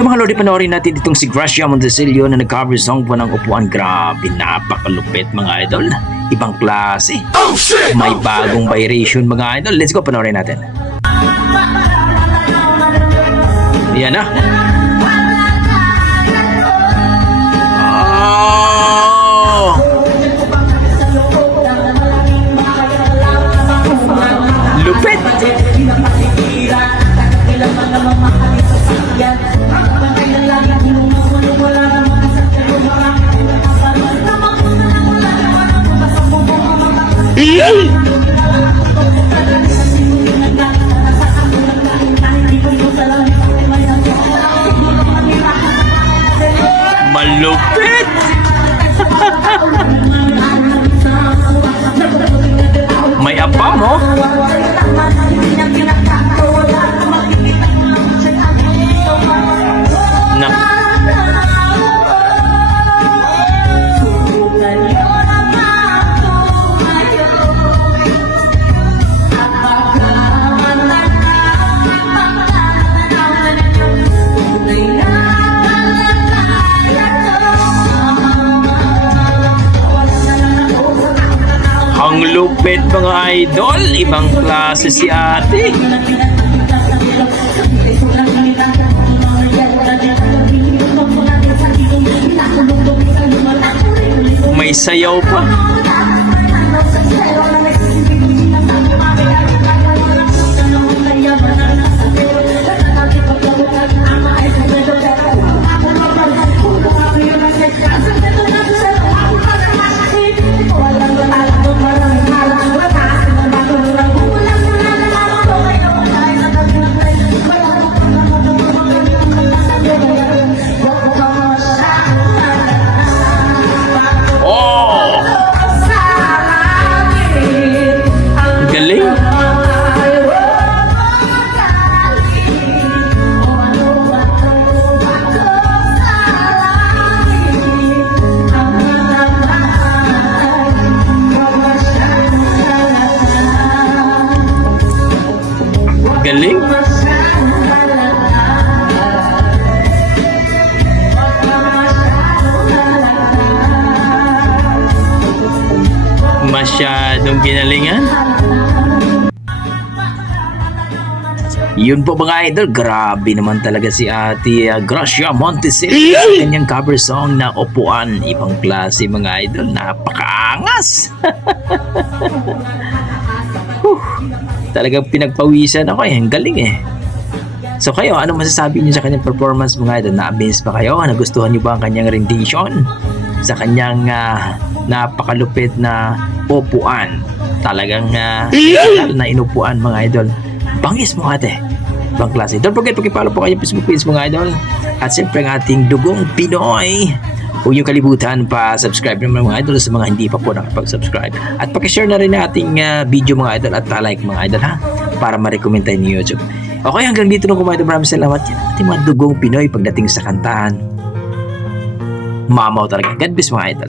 So mga lodi, panoorin natin itong si Gracia Montecillo na nag-cover song po ng Upuan. Grabe, napakalupit mga idol. Ibang klase. Oh shit! May bagong variation mga idol. Let's go, panoorin natin. Yan na. Oh! Lupit! Malupit! May apa mo? Na. Ang lupit mga idol, ibang klase si ate. May sayaw pa. Galing. Galing. Masyadong ginalingan. Yun po mga idol, grabe naman talaga si ate Gracia Montecillo sa kanyang cover song na Upuan. Ibang klase mga idol, napakaangas. Talagang pinagpawisan ako ang galing eh. So kayo, ano masasabi niyo sa kanyang performance mga idol? Na-amaze pa kayo? Nagustuhan niyo ba ang kanyang rendition sa kanyang napakalupit na Upuan? Talagang na inupuan mga idol. Bangis mo ate. Ibang klase. Don't forget, pakipollow po kayo Facebook page mga idol. At siyempre ang ating dugong Pinoy. Huwag niyo kalibutan pa subscribe naman mga idol sa mga hindi pa po nakapag-subscribe. At pakishare na rin ating video mga idol at like mga idol ha. Para ma-recommend tayo ni YouTube. Okay, hanggang dito nung mga idol. Maraming salamat. Yan ating mga dugong Pinoy pagdating sa kantahan. Mamaw talaga. God bless mga idol.